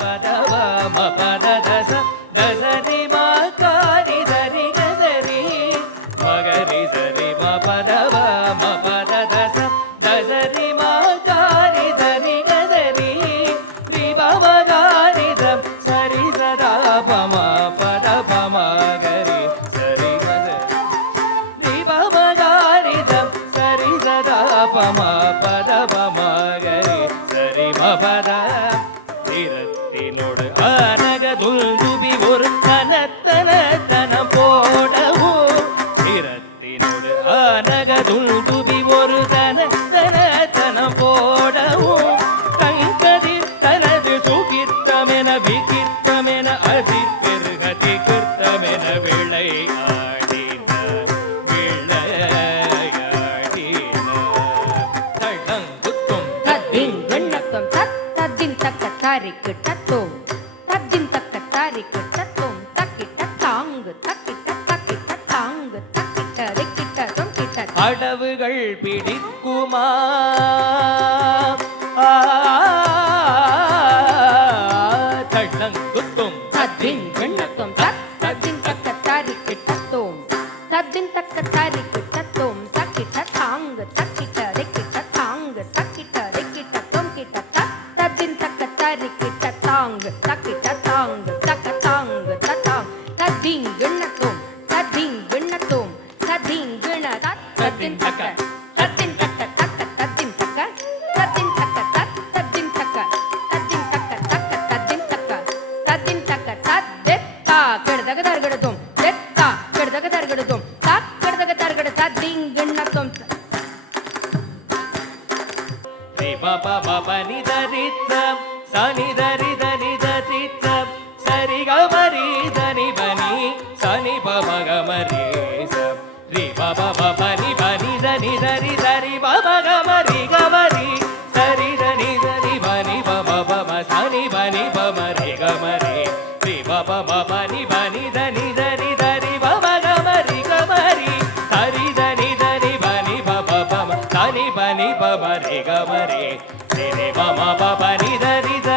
பத ம பத தச தசரி மா காரி சரி கசரி மகரி சரி ம பத ம பத தச தசரி மா காரி சரி கசரி ரி பம காரி சம் சரி சதா பம பத பம கரி சரி கசரி ரி பம காரி சம் சரி சதா பம பத பம கரி சரி மபத திரத்தினோடு அனகதுல்துபி ஒரு தனத்தனம் போடவும் திரத்தினோடு அனகதுல்துபி ஒரு தனத்தனம் போடவும் தங்கதிர் தனது சுகித்தமென விகித்தமென அதிர் பெருகதி கிருத்தமென விளையாடின தள்ளங்குத்தும் தத்தின் எண்ணத்தும் தத்தின் தக்க தாரிக்கு தத்தும் தத்தின் தக்க தாரிக்கு தத்தும் தக்கிட்ட தாங்கு தக்கிட்ட தக்கிட்ட தாங்கு தக்கிட்ட திக்கிட்ட தொங்கிட்ட அடவுகள் பிடிக்குமா தள்ளங்குத்தும் தத்தின் எண்ணத்தும் தத்தின் தக்க தாரிக்கு தத்தும் தத்தின் தக்க தாரிக்கு தத்தும் தக்கிட்ட தாங்கு தக்கிட்ட திக்கிட்ட தாங்கு தக்கிட்ட திக்கிட்ட தொங்கிட்ட தத்தின் தக்க தாரிக்கிட்ட தாங்கு தக்கிட்ட தாங்கு தக்க தாங்கு தத்தாங் தத்தின் எண்ணத்தும் தத்தின் எண்ணத்தும் தத்தின் எண்ண தத்தின் தக்க தத்தின் தக்க தக்க தத்தின் தக்க தத்தின் தக்க தத்தின் தக்க தத்தின் தக்க தக்க தத்தின் தக்க தத்தின் தக்க தத்தா கெடுதக தர்கடுதும் தெத்தா கெடுதக தர்கடுதும் தக் கெடுதக தர்கடு தத்தின் எண்ணத்தும் ரி பப பப நிதரித்த சனி தரி தனி தரித்த சரி கமரி தனி பனி சனி பப கமரி ச ரி பப பப நி பனி தனி தரி சரி பப கமரி கமரி சரி தனி தனி பனி பப பப சனி பனி பமரி கமரி ரி பப பப நி பனி தனி தரி சரி பப கமரி கமரி சரி தனி தனி பனி பப பம சனி பனி பமரி கமரி ரி பம பப நி தரி த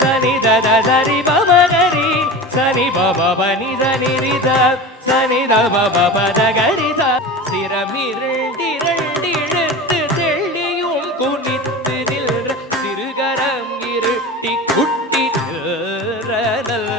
சனி தத சரி பம கரி சனி பப பனி சனி ரி த சனி த பப பத கரி ச சிரமிரண்டிரண்டிழுத்து தெள்ளியும் குனித்து நின்ற சிறுகரம் இருட்டி குட்டி நின்றனல்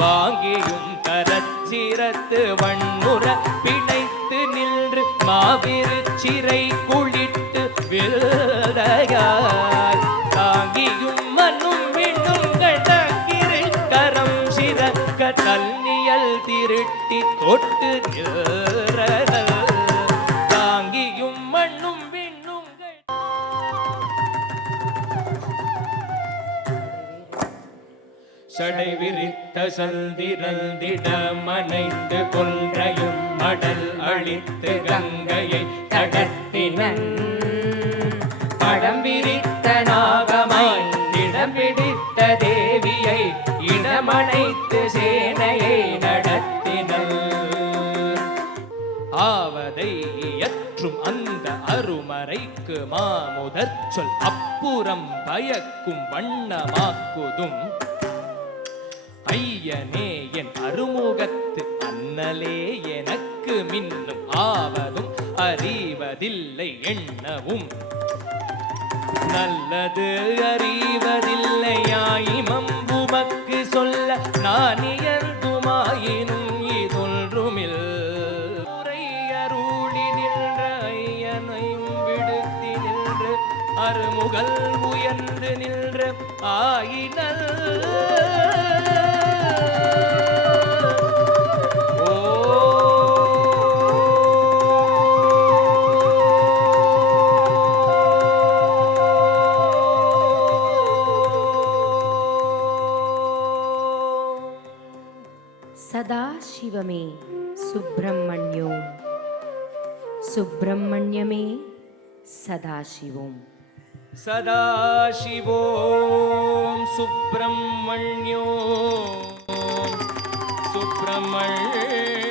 வாங்கியும் கரச்சிரத்து வன்முற பிணைத்து நின்று மாவிரு சிறை குளிட்டு வில்தகாய் தாங்கியும் மண்ணும் விண்ணுங்கள் தங்கிரு கரம் சிறக்க தல்னியல் திருட்டி தொட்டு நின்றனல் தாங்கியும் மண்ணும் விண்ணுங்கள் சடை விரித்த சந்திரந்திட மனைந்து கொன்றையும் மடல் அழித்து கங்கையை கடத்தினன் படம் விரித்த நாகமாய் இடம் பிடித்த தேவியை இடமணைத்து சேனையை நடத்தினல் ஆவதை இயற்றும் அந்த அருமறைக்கு மாமுதற் சொல் அப்புறம் பயக்கும் வண்ணமாக்குதும் ஐயனே என் அருமுகத்து அண்ணலே எனக்கு மின்னும் ஆவதும் அறிவதில்லை எண்ணவும் நல்லது அறிவதில்லையாயிமம் உமக்கு சொல்ல நான் இயல்புமாயினும் இதொன்றுமில் அருளி நின்ற ஐயனையும் விடுத்தி நின்று அருமுகல் உயர்ந்து நின்று ஆயினல் सदाशिवमे सुब्रह्मण्यों सुब्रह्मण्यमे सदाशिवों सदाशिवों सुब्रह्मण्यों सुब्रह्मण्य